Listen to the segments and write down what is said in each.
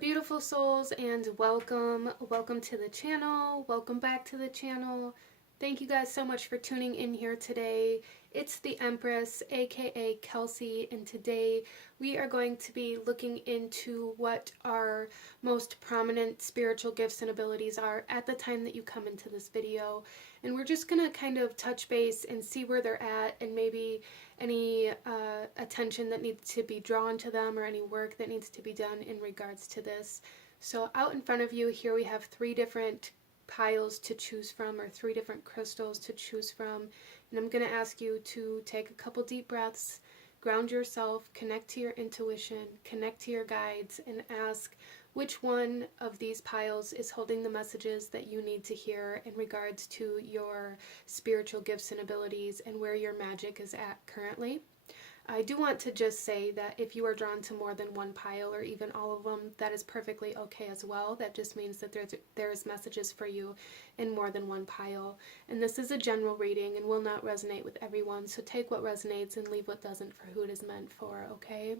Beautiful souls, and welcome to the channel. Welcome back to the channel. Thank you guys so much for tuning in here today. It's the Empress, aka Kelsey, and today we are going to be looking into what our most prominent spiritual gifts and abilities are at the time that you come into this video. And we're just gonna kind of touch base and see where they're at, and maybe any attention that needs to be drawn to them, or any work that needs to be done in regards to this. So out in front of you here we have 3 different piles to choose from, or 3 different crystals to choose from, and I'm going to ask you to take a couple deep breaths, ground yourself, connect to your intuition, connect to your guides, and ask which one of these piles is holding the messages that you need to hear in regards to your spiritual gifts and abilities and where your magic is at currently. I do want to just say that if you are drawn to more than one pile, or even all of them, that is perfectly okay as well. That just means that there's messages for you in more than one pile. And this is a general reading and will not resonate with everyone, so take what resonates and leave what doesn't for who it is meant for, okay?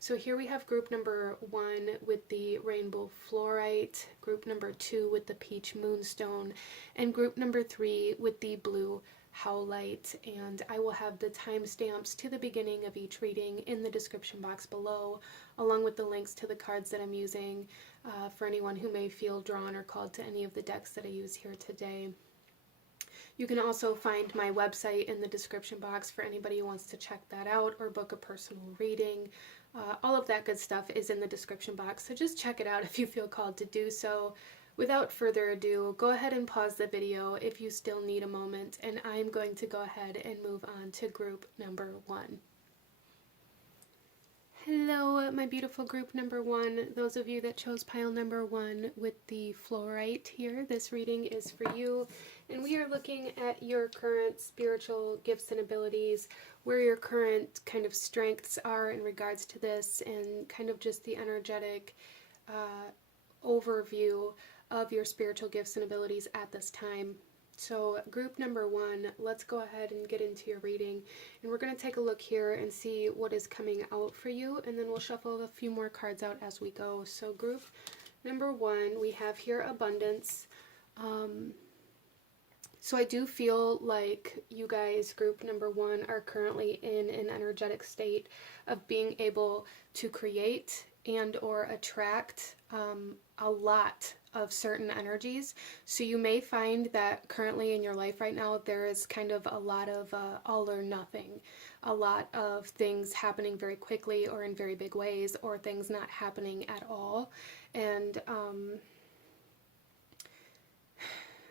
So here we have group number 1 with the rainbow fluorite, group number 2 with the peach moonstone, and group number 3 with the blue howlite. And I will have the timestamps to the beginning of each reading in the description box below, along with the links to the cards that I'm using for anyone who may feel drawn or called to any of the decks that I use here today. You can also find my website in the description box for anybody who wants to check that out or book a personal reading. All of that good stuff is in the description box, so just check it out if you feel called to do so. Without further ado, go ahead and pause the video if you still need a moment, and I'm going to go ahead and move on to group number 1. Hello, my beautiful group number 1. Those of you that chose pile number 1 with the fluorite here, this reading is for you. And we are looking at your current spiritual gifts and abilities, where your current kind of strengths are in regards to this, and kind of just the energetic overview of your spiritual gifts and abilities at this time. So group number 1, let's go ahead and get into your reading, and we're going to take a look here and see what is coming out for you, and then we'll shuffle a few more cards out as we go. So group number 1, we have here abundance. So I do feel like you guys, group number 1, are currently in an energetic state of being able to create and or attract a lot of certain energies. So you may find that currently in your life right now there is kind of a lot of all or nothing, a lot of things happening very quickly or in very big ways, or things not happening at all. And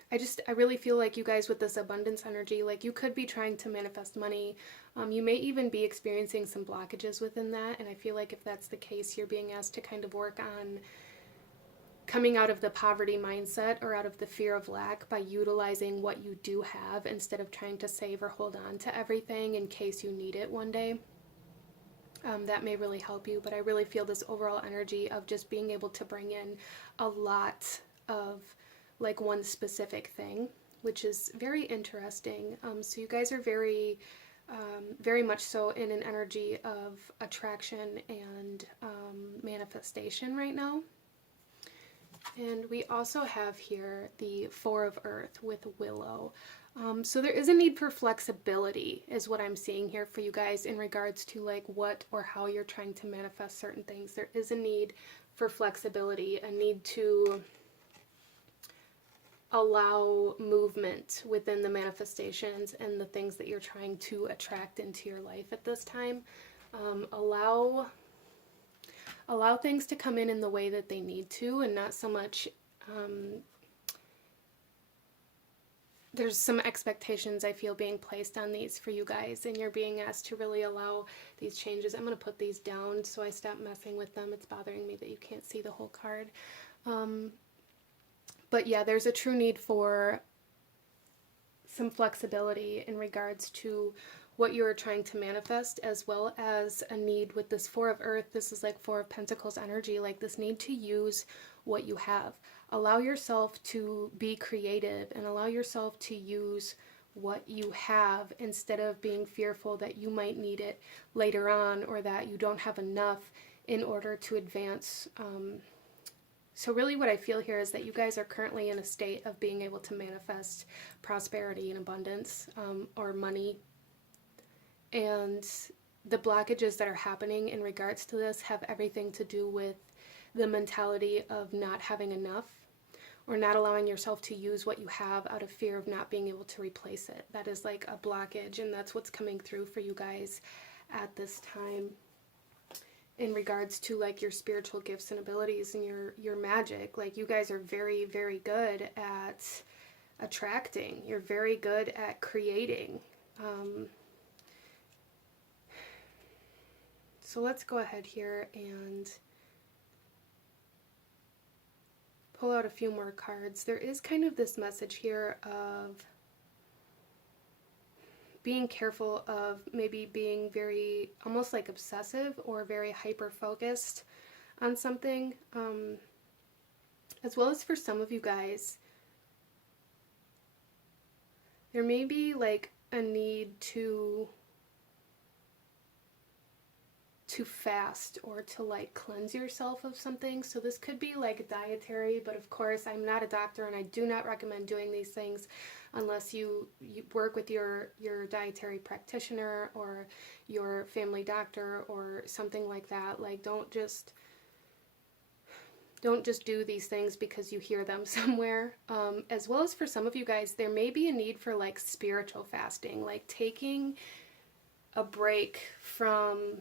I really feel like you guys with this abundance energy, like you could be trying to manifest money. You may even be experiencing some blockages within that, and I feel like if that's the case, you're being asked to kind of work on coming out of the poverty mindset or out of the fear of lack by utilizing what you do have instead of trying to save or hold on to everything in case you need it one day. That may really help you, but I really feel this overall energy of just being able to bring in a lot of like one specific thing, which is very interesting. So you guys are very much so in an energy of attraction and manifestation right now. And we also have here the 4 of Earth with Willow. So there is a need for flexibility is what I'm seeing here for you guys in regards to like what or how you're trying to manifest certain things. There is a need for flexibility, a need to allow movement within the manifestations and the things that you're trying to attract into your life at this time. Allow things to come in the way that they need to, and not so much there's some expectations I feel being placed on these for you guys, and you're being asked to really allow these changes. I'm going to put these down so I stop messing with them. It's bothering me that you can't see the whole card. But yeah, there's a true need for some flexibility in regards to what you're trying to manifest, as well as a need with this 4 of Earth. This is like 4 of Pentacles energy, like this need to use what you have. Allow yourself to be creative and allow yourself to use what you have instead of being fearful that you might need it later on, or that you don't have enough in order to advance So really what I feel here is that you guys are currently in a state of being able to manifest prosperity and abundance, or money. And the blockages that are happening in regards to this have everything to do with the mentality of not having enough, or not allowing yourself to use what you have out of fear of not being able to replace it. That is like a blockage, and that's what's coming through for you guys at this time in regards to like your spiritual gifts and abilities and your magic. Like, you guys are very, very good at attracting. You're very good at creating. So let's go ahead here and pull out a few more cards. There is kind of this message here of being careful of maybe being very, almost like obsessive or very hyper-focused on something. As well as for some of you guys, there may be like a need to fast or to like cleanse yourself of something. So this could be like dietary, but of course I'm not a doctor and I do not recommend doing these things unless you work with your dietary practitioner or your family doctor or something like that. Like, don't just do these things because you hear them somewhere. As well as for some of you guys, there may be a need for like spiritual fasting, like taking a break from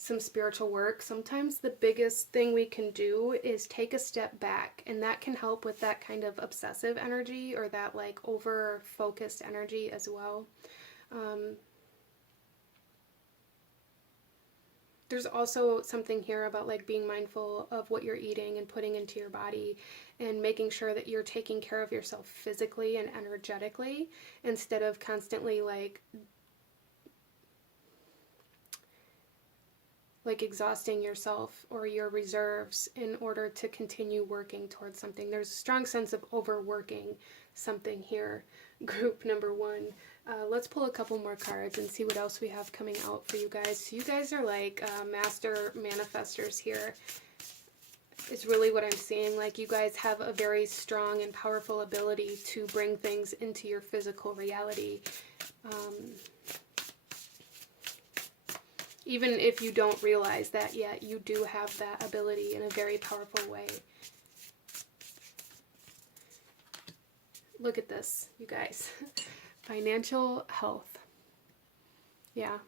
some spiritual work. Sometimes the biggest thing we can do is take a step back, and that can help with that kind of obsessive energy or that like over focused energy as well. There's also something here about like being mindful of what you're eating and putting into your body, and making sure that you're taking care of yourself physically and energetically, instead of constantly like exhausting yourself or your reserves in order to continue working towards something. There's a strong sense of overworking something here, group number one. Let's pull a couple more cards and see what else we have coming out for you guys. So you guys are like master manifestors here. Is really what I'm seeing. Like, you guys have a very strong and powerful ability to bring things into your physical reality. Even if you don't realize that yet, you do have that ability in a very powerful way. Look at this, you guys. Financial health. Yeah.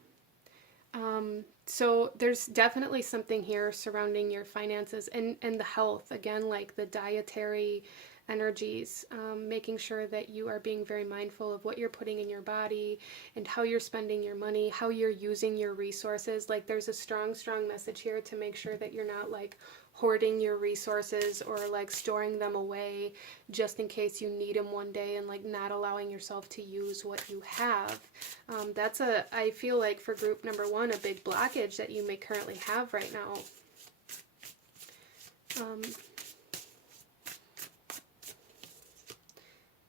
So there's definitely something here surrounding your finances and the health. Again, like the dietary energies, making sure that you are being very mindful of what you're putting in your body and how you're spending your money, how you're using your resources. Like, there's a strong message here to make sure that you're not like hoarding your resources or like storing them away just in case you need them one day, and like not allowing yourself to use what you have. That's I feel like for group number one, a big blockage that you may currently have right now.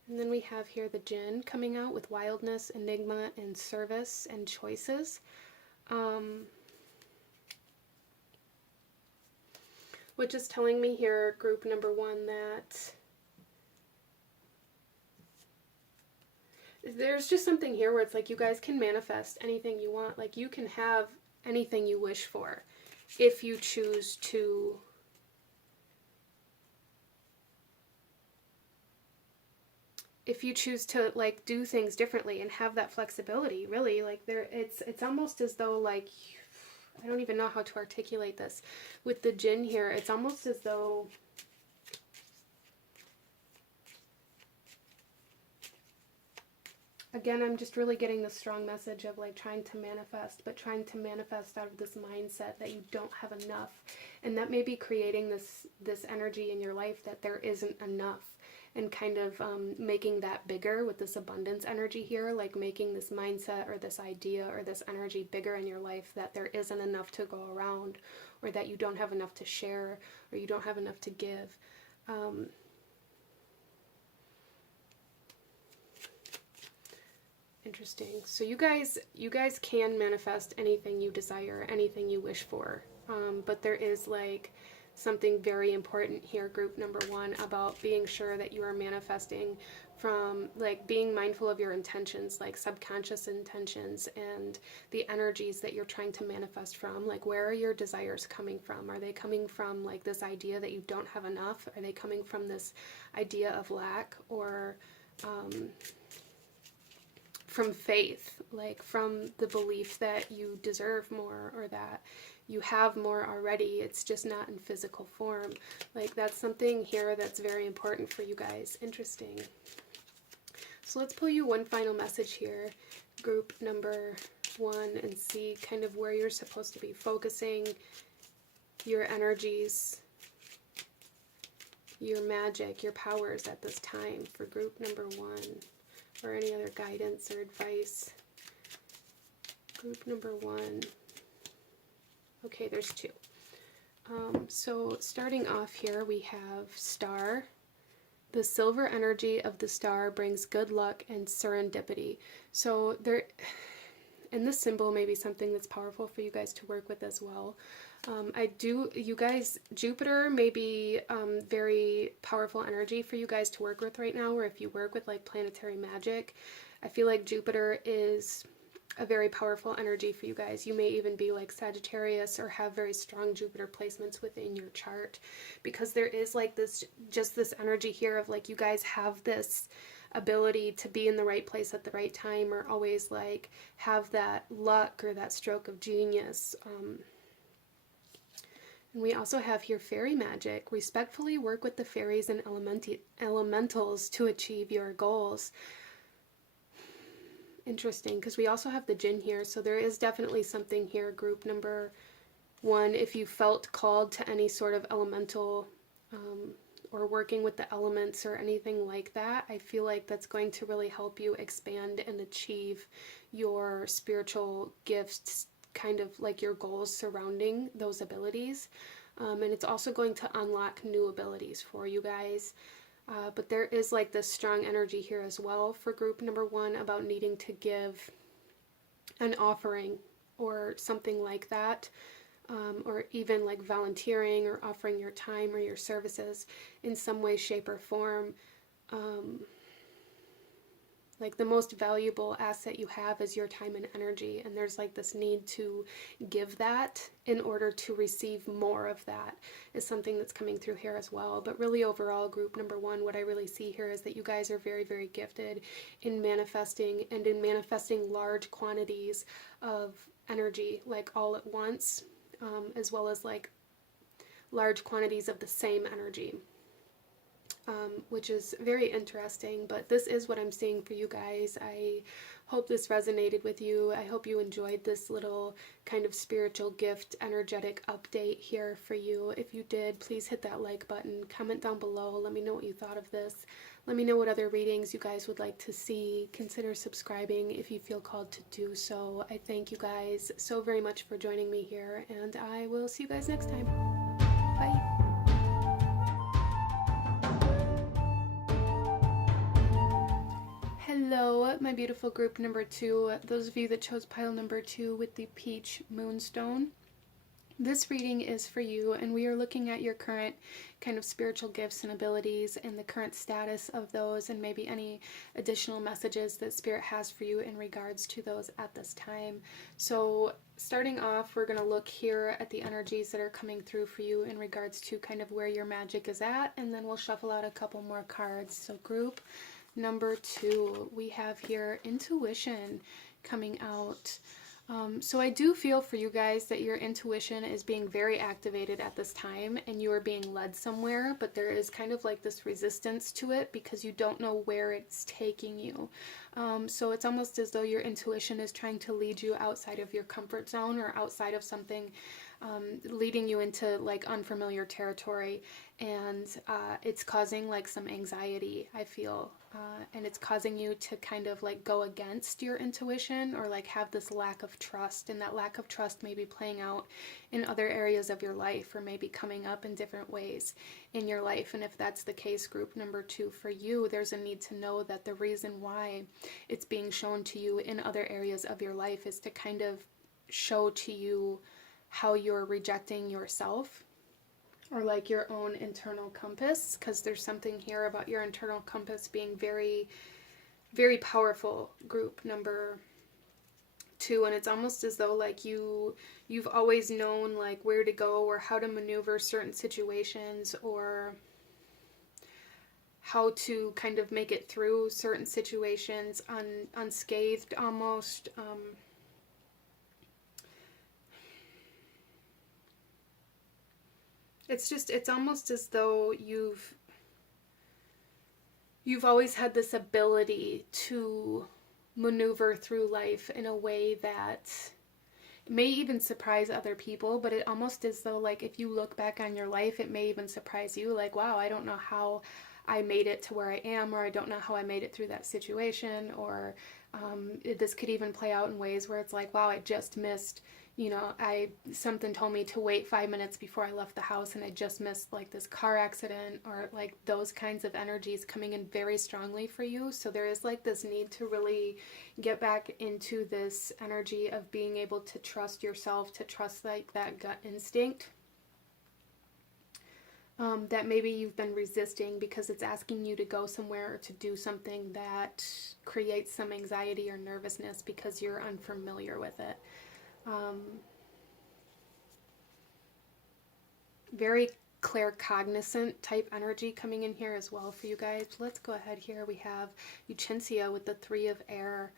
And then we have here the Jinn coming out with wildness, enigma, and service and choices. Which is telling me here, group number one, that there's just something here where it's like you guys can manifest anything you want. Like, you can have anything you wish for if you choose to like do things differently and have that flexibility. Really, like, it's almost as though, like, I don't even know how to articulate this with the Jinn here. It's almost as though again, I'm just really getting the strong message of like trying to manifest, but trying to manifest out of this mindset that you don't have enough, and that may be creating this energy in your life that there isn't enough. And kind of making that bigger with this abundance energy here, like making this mindset or this idea or this energy bigger in your life, that there isn't enough to go around, or that you don't have enough to share, or you don't have enough to give. Interesting. So you guys can manifest anything you desire, anything you wish for, but there is like something very important here, group number 1, about being sure that you are manifesting from, like, being mindful of your intentions, like subconscious intentions, and the energies that you're trying to manifest from. Like, where are your desires coming from? Are they coming from, like, this idea that you don't have enough? Are they coming from this idea of lack, or from faith, like from the belief that you deserve more, or that you have more already, it's just not in physical form? Like, that's something here that's very important for you guys. Interesting. So let's pull you one final message here, group number 1, and see kind of where you're supposed to be focusing your energies, your magic, your powers at this time for group number 1, or any other guidance or advice. Group number 1. Okay, there's 2. So starting off here, we have Star. The silver energy of the star brings good luck and serendipity. So there, and this symbol may be something that's powerful for you guys to work with as well. You guys, Jupiter may be very powerful energy for you guys to work with right now, or if you work with like planetary magic, I feel like Jupiter is a very powerful energy for you guys. You may even be like Sagittarius or have very strong Jupiter placements within your chart, because there is like this, just this energy here of like, you guys have this ability to be in the right place at the right time, or always like have that luck or that stroke of genius. And we also have here fairy magic. Respectfully work with the fairies and elementals to achieve your goals. Interesting, because we also have the Jinn here, so there is definitely something here, group number 1, if you felt called to any sort of elemental or working with the elements or anything like that. I feel like that's going to really help you expand and achieve your spiritual gifts, kind of like your goals surrounding those abilities. And it's also going to unlock new abilities for you guys. But there is like this strong energy here as well for group number 1 about needing to give an offering or something like that, or even like volunteering or offering your time or your services in some way, shape, or form. Like, the most valuable asset you have is your time and energy, and there's like this need to give that in order to receive more of that, is something that's coming through here as well. But really, overall, group number 1, what I really see here is that you guys are very, very gifted in manifesting, and in manifesting large quantities of energy, like all at once, as well as like large quantities of the same energy. Which is very interesting, but this is what I'm seeing for you guys. I hope this resonated with you. I hope you enjoyed this little kind of spiritual gift, energetic update here for you. If you did, please hit that like button, comment down below, let me know what you thought of this. Let me know what other readings you guys would like to see. Consider subscribing if you feel called to do so. I thank you guys so very much for joining me here, and I will see you guys next time. Bye. Hello, my beautiful group number 2, those of you that chose pile number 2 with the peach moonstone. This reading is for you, and we are looking at your current kind of spiritual gifts and abilities and the current status of those, and maybe any additional messages that Spirit has for you in regards to those at this time. So starting off, we're going to look here at the energies that are coming through for you in regards to kind of where your magic is at, and then we'll shuffle out a couple more cards. So group number 2, we have here intuition coming out. So I do feel for you guys that your intuition is being very activated at this time, and you are being led somewhere, but there is kind of like this resistance to it because you don't know where it's taking you. So it's almost as though your intuition is trying to lead you outside of your comfort zone, or outside of something, leading you into like unfamiliar territory, and it's causing like some anxiety, I feel, and it's causing you to kind of like go against your intuition, or like have this lack of trust, and that lack of trust may be playing out in other areas of your life, or maybe coming up in different ways in your life. And if that's the case, group number 2, for you, there's a need to know that the reason why it's being shown to you in other areas of your life is to kind of show to you how you're rejecting yourself, or like your own internal compass, because there's something here about your internal compass being very, very powerful, group number 2. And it's almost as though like you've always known like where to go or how to maneuver certain situations, or how to kind of make it through certain situations unscathed almost. It's almost as though you've always had this ability to maneuver through life in a way that may even surprise other people, but it almost as though like if you look back on your life, it may even surprise you, like, wow, I don't know how I made it to where I am, or I don't know how I made it through that situation, or this could even play out in ways where it's like, wow, I just missed, something told me to wait 5 minutes before I left the house, and I just missed like this car accident, or like those kinds of energies coming in very strongly for you. So there is like this need to really get back into this energy of being able to trust yourself, to trust like that gut instinct. That maybe you've been resisting because it's asking you to go somewhere or to do something that creates some anxiety or nervousness because you're unfamiliar with it. Very claircognizant type energy coming in here as well for you guys. Let's go ahead here. We have Uchincia with the 3 of air.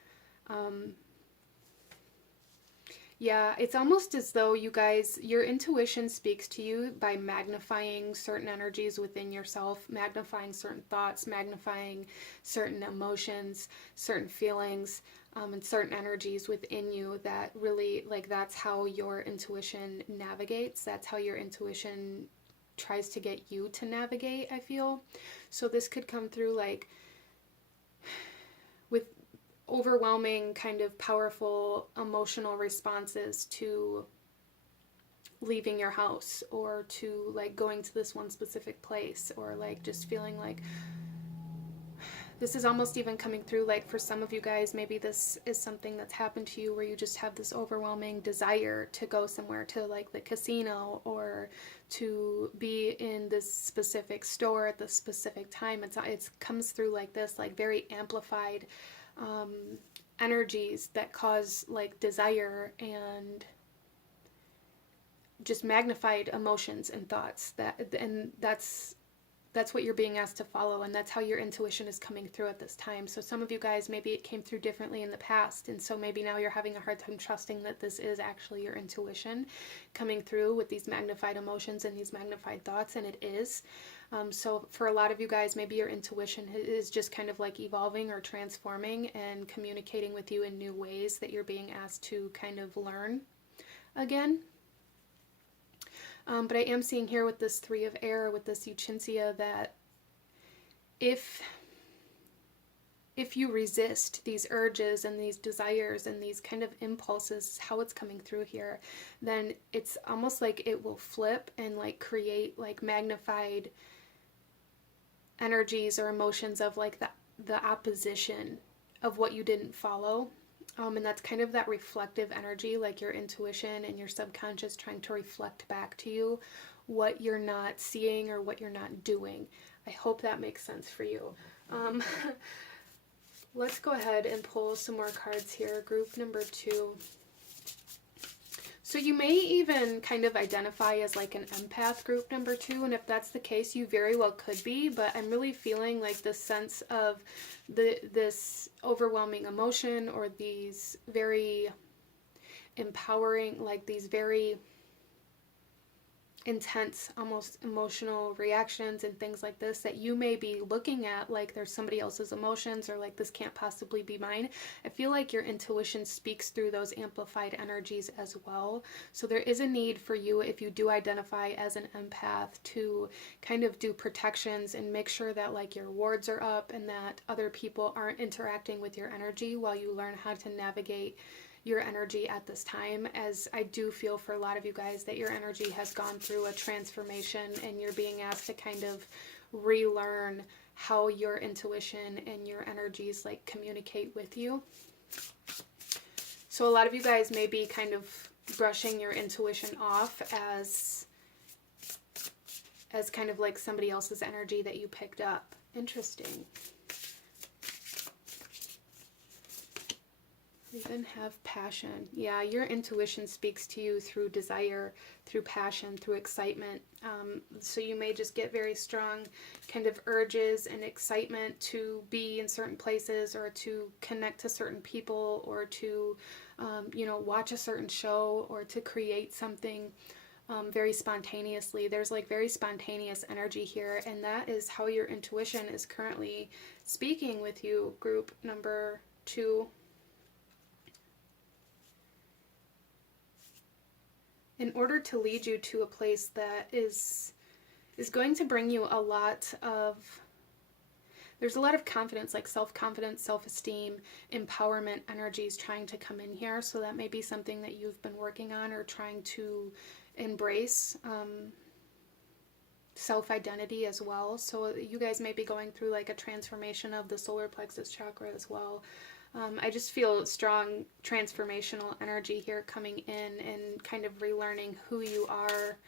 Yeah, it's almost as though you guys, your intuition speaks to you by magnifying certain energies within yourself, magnifying certain thoughts, magnifying certain emotions, certain feelings, and certain energies within you that really, like, that's how your intuition navigates. That's how your intuition tries to get you to navigate, I feel. So this could come through, like, with overwhelming kind of powerful emotional responses to leaving your house, or to like going to this one specific place, or like just feeling like this is almost even coming through, like for some of you guys, maybe this is something that's happened to you where you just have this overwhelming desire to go somewhere, to like the casino, or to be in this specific store at this specific time. It comes through like this, like very amplified energies that cause like desire and just magnified emotions and thoughts, that's what you're being asked to follow, and that's how your intuition is coming through at this time. So some of you guys, maybe it came through differently in the past, and so maybe now you're having a hard time trusting that this is actually your intuition coming through with these magnified emotions and these magnified thoughts, and it is. So for a lot of you guys, maybe your intuition is just kind of like evolving or transforming and communicating with you in new ways that you're being asked to kind of learn again. But I am seeing here with this 3 of air, with this Uchincia, that if you resist these urges and these desires and these kind of impulses, how it's coming through here, then it's almost like it will flip and like create like magnified energies or emotions of like the opposition of what you didn't follow. And that's kind of that reflective energy, like your intuition and your subconscious trying to reflect back to you what you're not seeing or what you're not doing. I hope that makes sense for you. Let's go ahead and pull some more cards here. Group number 2. So you may even kind of identify as like an empath, group number 2, and if that's the case, you very well could be, but I'm really feeling like this sense of this overwhelming emotion, or these very empowering, like these very intense, almost emotional reactions and things like this that you may be looking at like there's somebody else's emotions, or like this can't possibly be mine. I feel like your intuition speaks through those amplified energies as well. So there is a need for you, if you do identify as an empath, to kind of do protections and make sure that like your wards are up and that other people aren't interacting with your energy while you learn how to navigate your energy at this time, as I do feel for a lot of you guys that your energy has gone through a transformation and you're being asked to kind of relearn how your intuition and your energies like communicate with you. So a lot of you guys may be kind of brushing your intuition off as as kind of like somebody else's energy that you picked up. Interesting. We even have passion. Yeah, your intuition speaks to you through desire, through passion, through excitement. So you may just get very strong kind of urges and excitement to be in certain places, or to connect to certain people, or to, you know, watch a certain show, or to create something very spontaneously. There's like very spontaneous energy here, and that is how your intuition is currently speaking with you, group number 2. In order to lead you to a place that is going to bring you a lot of, there's a lot of confidence, like self-confidence, self-esteem, empowerment energies trying to come in here. So that may be something that you've been working on or trying to embrace. Self-identity as well. So you guys may be going through like a transformation of the solar plexus chakra as well. I just feel strong transformational energy here coming in, and kind of relearning who you are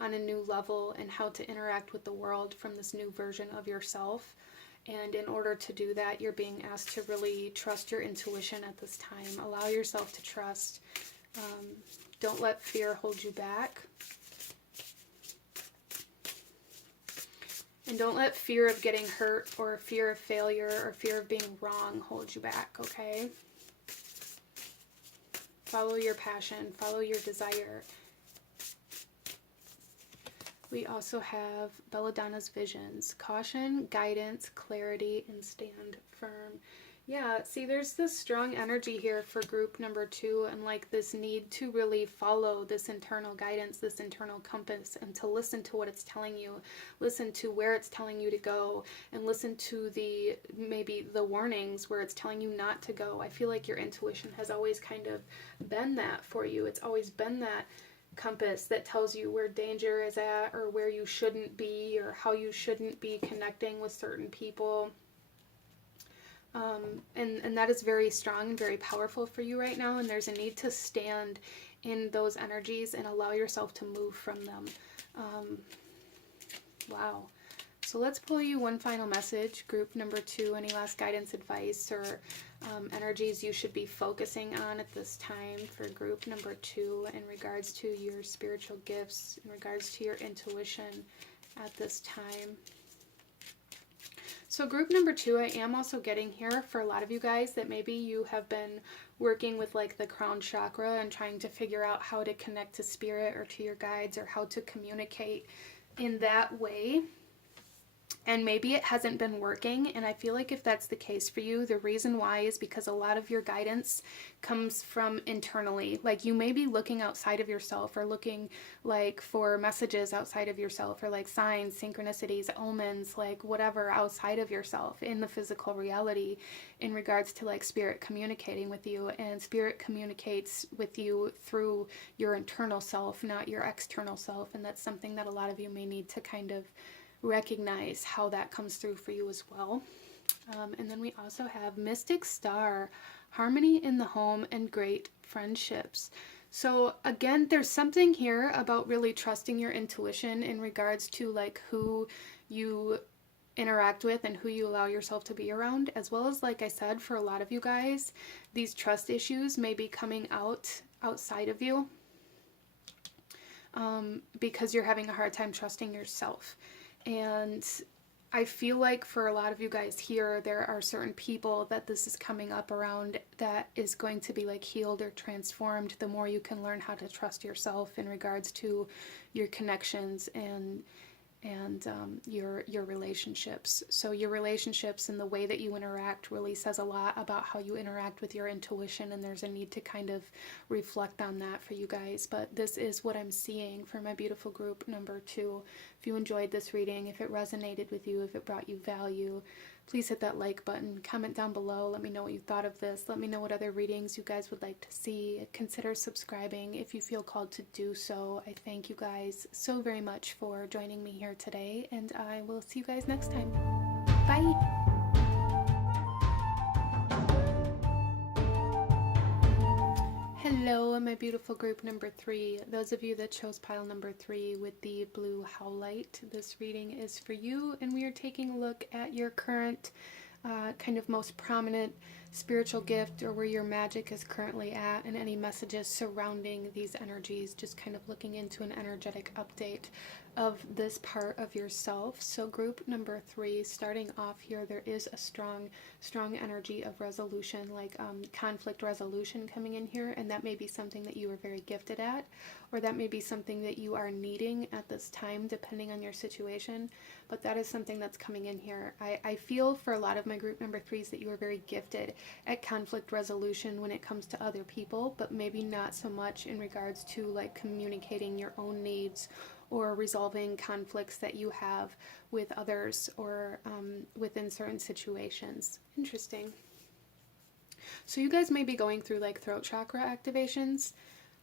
on a new level and how to interact with the world from this new version of yourself. And in order to do that, you're being asked to really trust your intuition at this time. Allow yourself to trust. Don't let fear hold you back. And don't let fear of getting hurt, or fear of failure, or fear of being wrong hold you back, okay? Follow your passion, follow your desire. We also have Belladonna's visions. Caution, guidance, clarity, and stand firm. Yeah, see, there's this strong energy here for group number 2, and like this need to really follow this internal guidance, this internal compass, and to listen to what it's telling you, listen to where it's telling you to go, and listen to the, maybe the warnings where it's telling you not to go. I feel like your intuition has always kind of been that for you. It's always been that compass that tells you where danger is at, or where you shouldn't be, or how you shouldn't be connecting with certain people. And that is very strong and very powerful for you right now, and there's a need to stand in those energies and allow yourself to move from them. Wow. So let's pull you one final message, group number 2. Any last guidance, advice, or energies you should be focusing on at this time for group number 2 in regards to your spiritual gifts, in regards to your intuition at this time. So group number 2, I am also getting here for a lot of you guys that maybe you have been working with like the crown chakra and trying to figure out how to connect to spirit or to your guides, or how to communicate in that way. And maybe it hasn't been working, and I feel like if that's the case for you, the reason why is because a lot of your guidance comes from internally. Like you may be looking outside of yourself, or looking like for messages outside of yourself, or like signs, synchronicities, omens, like whatever outside of yourself in the physical reality, in regards to like spirit communicating with you. And spirit communicates with you through your internal self, not your external self. And that's something that a lot of you may need to kind of recognize how that comes through for you as well. And then we also have Mystic Star, harmony in the home, and great friendships. So again, there's something here about really trusting your intuition in regards to like who you interact with and who you allow yourself to be around, as well as, like I said, for a lot of you guys, these trust issues may be coming outside of you because you're having a hard time trusting yourself. And I feel like for a lot of you guys here, there are certain people that this is coming up around that is going to be like healed or transformed the more you can learn how to trust yourself in regards to your connections and your relationships. So your relationships and the way that you interact really says a lot about how you interact with your intuition, and there's a need to kind of reflect on that for you guys. But this is what I'm seeing for my beautiful group number 2. If you enjoyed this reading, if it resonated with you, if it brought you value, please hit that like button, comment down below, let me know what you thought of this, let me know what other readings you guys would like to see. Consider subscribing if you feel called to do so. I thank you guys so very much for joining me here today, and I will see you guys next time. Bye! Hello, my beautiful group number 3. Those of you that chose pile number 3 with the blue howlite, this reading is for you, and we are taking a look at your current kind of most prominent spiritual gift, or where your magic is currently at, and any messages surrounding these energies, just kind of looking into an energetic update of this part of yourself. So group number 3, starting off here, there is a strong energy of resolution, like conflict resolution coming in here, and that may be something that you are very gifted at, or that may be something that you are needing at this time, depending on your situation, but that is something that's coming in here. I feel for a lot of my group number 3s that you are very gifted at conflict resolution when it comes to other people, but maybe not so much in regards to like communicating your own needs or resolving conflicts that you have with others, or within certain situations. Interesting. So you guys may be going through like throat chakra activations.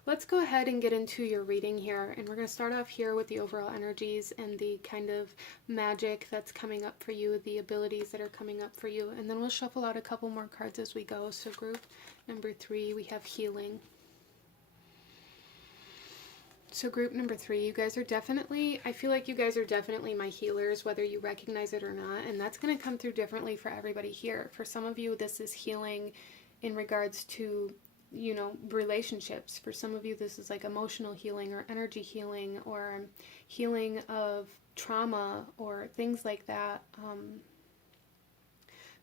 Let's go ahead and get into your reading here, and we're going to start off here with the overall energies and the kind of magic that's coming up for you, the abilities that are coming up for you, and then we'll shuffle out a couple more cards as we go. So group number 3, we have healing. So group number 3, you guys are definitely, I feel like you guys are definitely my healers, whether you recognize it or not, and that's going to come through differently for everybody here. For some of you, this is healing in regards to, you know, relationships. For some of you, this is like emotional healing or energy healing or healing of trauma or things like that.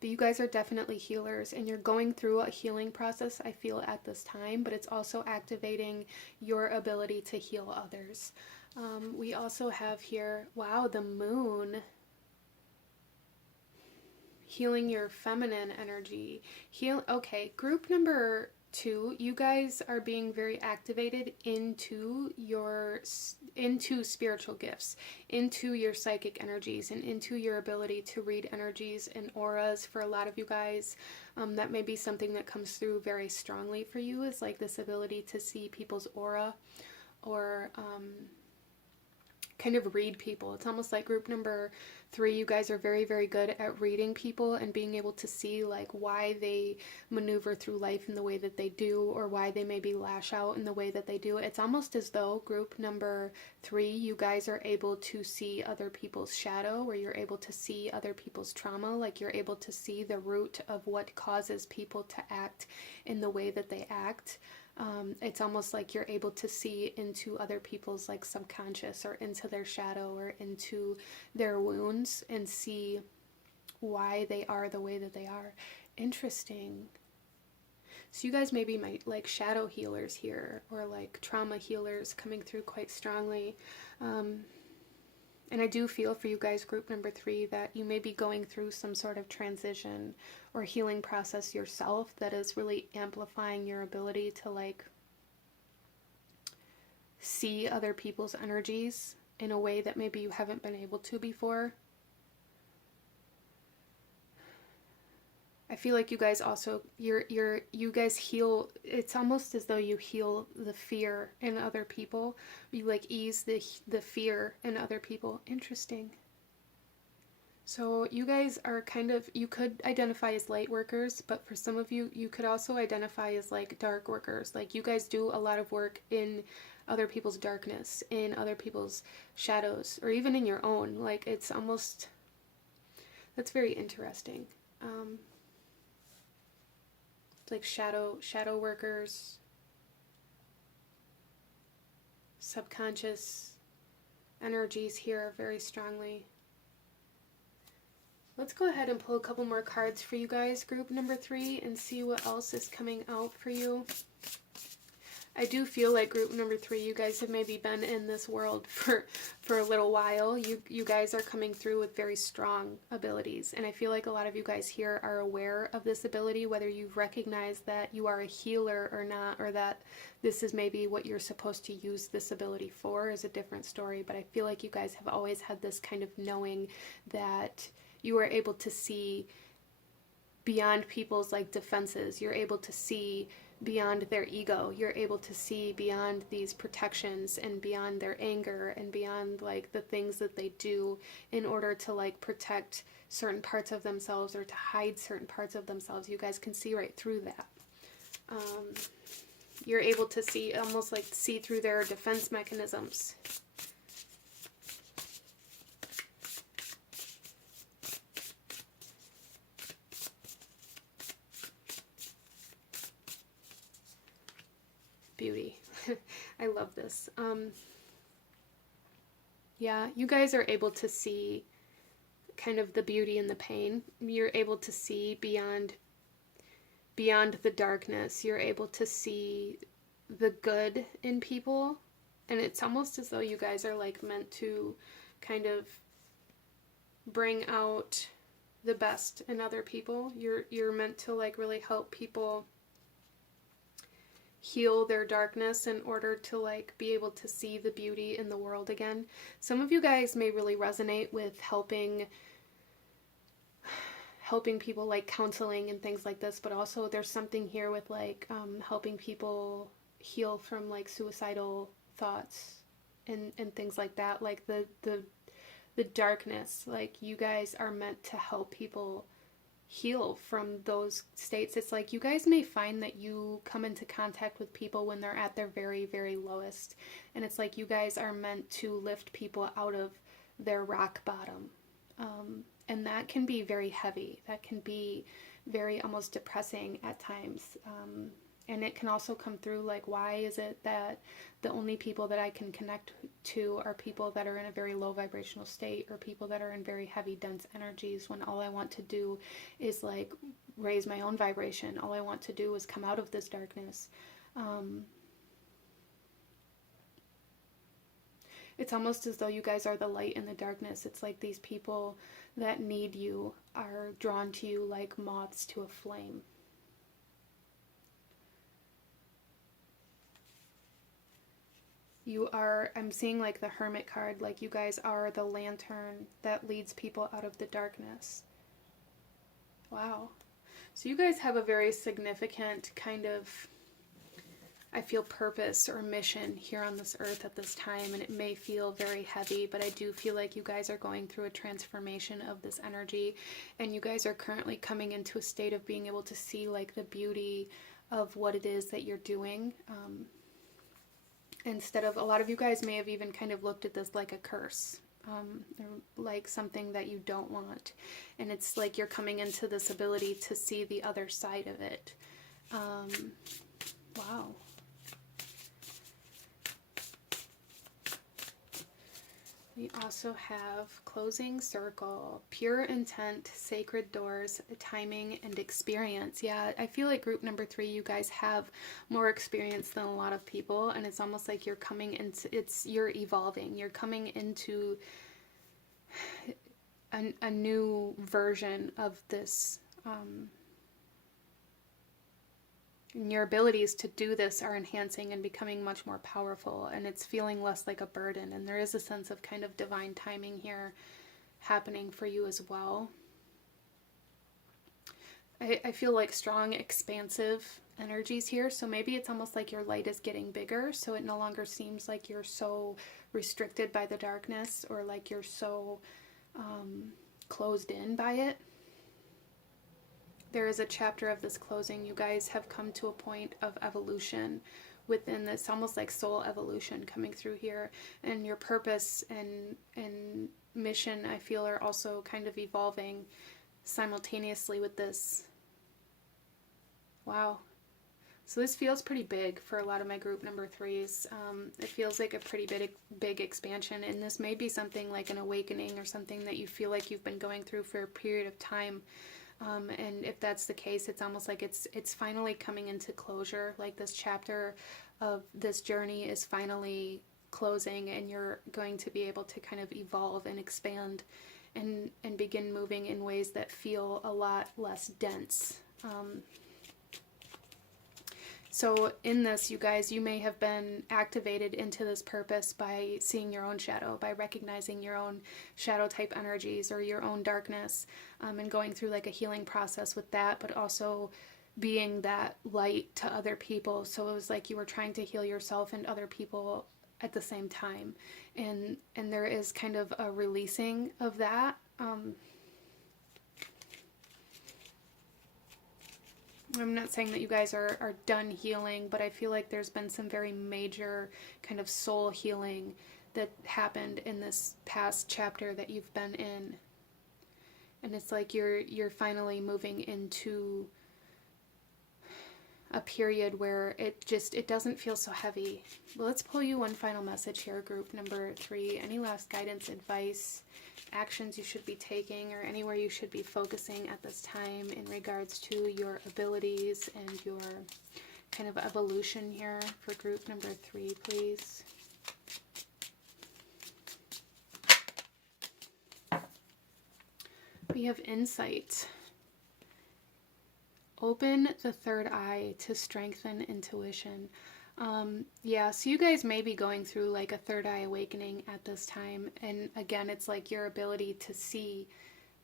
But you guys are definitely healers, and you're going through a healing process, I feel, at this time, but it's also activating your ability to heal others. We also have here, wow, the moon. Healing your feminine energy. Okay, group number 2, you guys are being very activated into spiritual gifts, into your psychic energies, and into your ability to read energies and auras. For a lot of you guys, that may be something that comes through very strongly for you, is like this ability to see people's aura, or kind of read people. It's almost like group number 3, you guys are very, very good at reading people and being able to see like why they maneuver through life in the way that they do, or why they maybe lash out in the way that they do. It's almost as though group number 3, you guys are able to see other people's shadow, or you're able to see other people's trauma, like you're able to see the root of what causes people to act in the way that they act. It's almost like you're able to see into other people's like subconscious, or into their shadow, or into their wounds, and see why they are the way that they are. Interesting. So you guys may be my like shadow healers here, or like trauma healers coming through quite strongly. And I do feel for you guys, group number 3, that you may be going through some sort of transition or healing process yourself that is really amplifying your ability to like see other people's energies in a way that maybe you haven't been able to before. I feel like you guys also, you guys heal, it's almost as though you heal the fear in other people. You like ease the fear in other people. Interesting. So you guys are kind of, you could identify as light workers, but for some of you, you could also identify as like dark workers. Like you guys do a lot of work in other people's darkness, in other people's shadows, or even in your own. Like it's almost, that's very interesting. Like shadow workers, subconscious energies here very strongly. Let's go ahead and pull a couple more cards for you guys, group number 3, and see what else is coming out for you. I do feel like group number 3, you guys have maybe been in this world for a little while. You guys are coming through with very strong abilities, and I feel like a lot of you guys here are aware of this ability, whether you recognize that you are a healer or not, or that this is maybe what you're supposed to use this ability for, is a different story. But I feel like you guys have always had this kind of knowing that you are able to see beyond people's like defenses. You're able to see beyond their ego. You're able to see beyond these protections, and beyond their anger, and beyond like the things that they do in order to like protect certain parts of themselves, or to hide certain parts of themselves. You guys can see right through that. You're able to see, almost like see through their defense mechanisms. Beauty. I love this. Yeah, you guys are able to see kind of the beauty and the pain. You're able to see beyond the darkness. You're able to see the good in people, and it's almost as though you guys are like meant to kind of bring out the best in other people. You're meant to like really help people heal their darkness in order to like be able to see the beauty in the world again. Some of you guys may really resonate with helping people, like counseling and things like this, but also there's something here with like helping people heal from like suicidal thoughts and things like that, like the darkness. Like you guys are meant to help people heal from those states. It's like you guys may find that you come into contact with people when they're at their very, very lowest, and it's like you guys are meant to lift people out of their rock bottom. And that can be very heavy. That can be very almost depressing at times. And it can also come through like, why is it that the only people that I can connect to are people that are in a very low vibrational state, or people that are in very heavy, dense energies, when all I want to do is like raise my own vibration. All I want to do is come out of this darkness. It's almost as though you guys are the light in the darkness. It's like these people that need you are drawn to you like moths to a flame. You are, I'm seeing like the Hermit card, like you guys are the lantern that leads people out of the darkness. Wow. So you guys have a very significant kind of, I feel, purpose or mission here on this earth at this time, and it may feel very heavy, but I do feel like you guys are going through a transformation of this energy, and you guys are currently coming into a state of being able to see like the beauty of what it is that you're doing. Instead of, a lot of you guys may have even kind of looked at this like a curse, or like something that you don't want, and it's like you're coming into this ability to see the other side of it. Wow. We also have closing circle, pure intent, sacred doors, timing, and experience. Yeah, I feel like group number 3, you guys have more experience than a lot of people, and it's almost like you're coming into, you're evolving. You're coming into a new version of this, and your abilities to do this are enhancing and becoming much more powerful, and it's feeling less like a burden, and there is a sense of kind of divine timing here happening for you as well. I feel like strong, expansive energies here, so maybe it's almost like your light is getting bigger, so it no longer seems like you're so restricted by the darkness, or like you're so closed in by it. There is a chapter of this closing. You guys have come to a point of evolution within this, almost like soul evolution coming through here. And your purpose and mission, I feel, are also kind of evolving simultaneously with this. Wow. So this feels pretty big for a lot of my group number 3s. It feels like a pretty big expansion, and this may be something like an awakening or something that you feel like you've been going through for a period of time. And if that's the case, it's almost like it's finally coming into closure. Like this chapter of this journey is finally closing, and you're going to be able to kind of evolve and expand and begin moving in ways that feel a lot less dense. So in this, you guys, you may have been activated into this purpose by seeing your own shadow, by recognizing your own shadow type energies or your own darkness, and going through like a healing process with that, but also being that light to other people. So it was like you were trying to heal yourself and other people at the same time. And there is kind of a releasing of that. I'm not saying that you guys are done healing, but I feel like there's been some very major kind of soul healing that happened in this past chapter that you've been in. And it's like you're finally moving into a period where it doesn't feel so heavy. Well, let's pull you one final message here, group number 3. Any last guidance, advice, actions you should be taking, or anywhere you should be focusing at this time in regards to your abilities and your kind of evolution here for group number 3, please. We have insight. Open the third eye to strengthen intuition. Yeah, so you guys may be going through like a third eye awakening at this time. And again, it's like your ability to see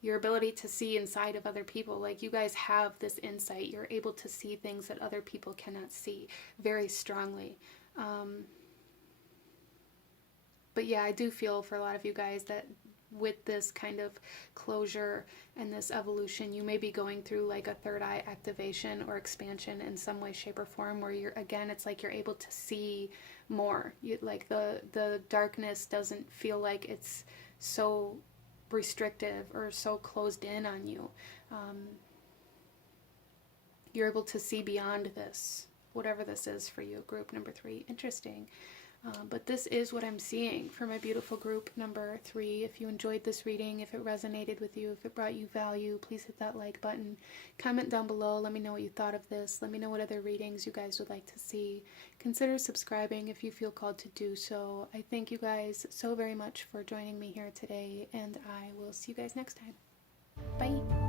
inside of other people. Like you guys have this insight. You're able to see things that other people cannot see very strongly. But yeah, I do feel for a lot of you guys that with this kind of closure and this evolution, you may be going through like a third eye activation or expansion in some way, shape, or form, where you're, again, it's like you're able to see more. Like the darkness doesn't feel like it's so restrictive or so closed in on you. You're able to see beyond this, whatever this is for you, group number 3. Interesting. But this is what I'm seeing for my beautiful group number 3. If you enjoyed this reading, if it resonated with you, if it brought you value, please hit that like button. Comment down below. Let me know what you thought of this. Let me know what other readings you guys would like to see. Consider subscribing if you feel called to do so. I thank you guys so very much for joining me here today, and I will see you guys next time. Bye.